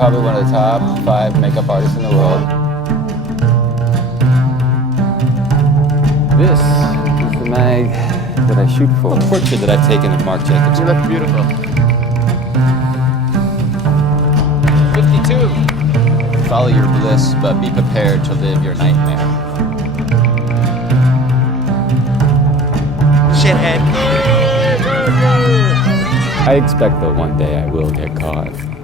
Probably one of the top 5 makeup artists in the world. This is the mag that I shoot for. A portrait that I've taken of Marc Jacobs. You look beautiful. 52. Follow your bliss, but be prepared to live your nightmare. Shithead. I expect that one day I will get caught.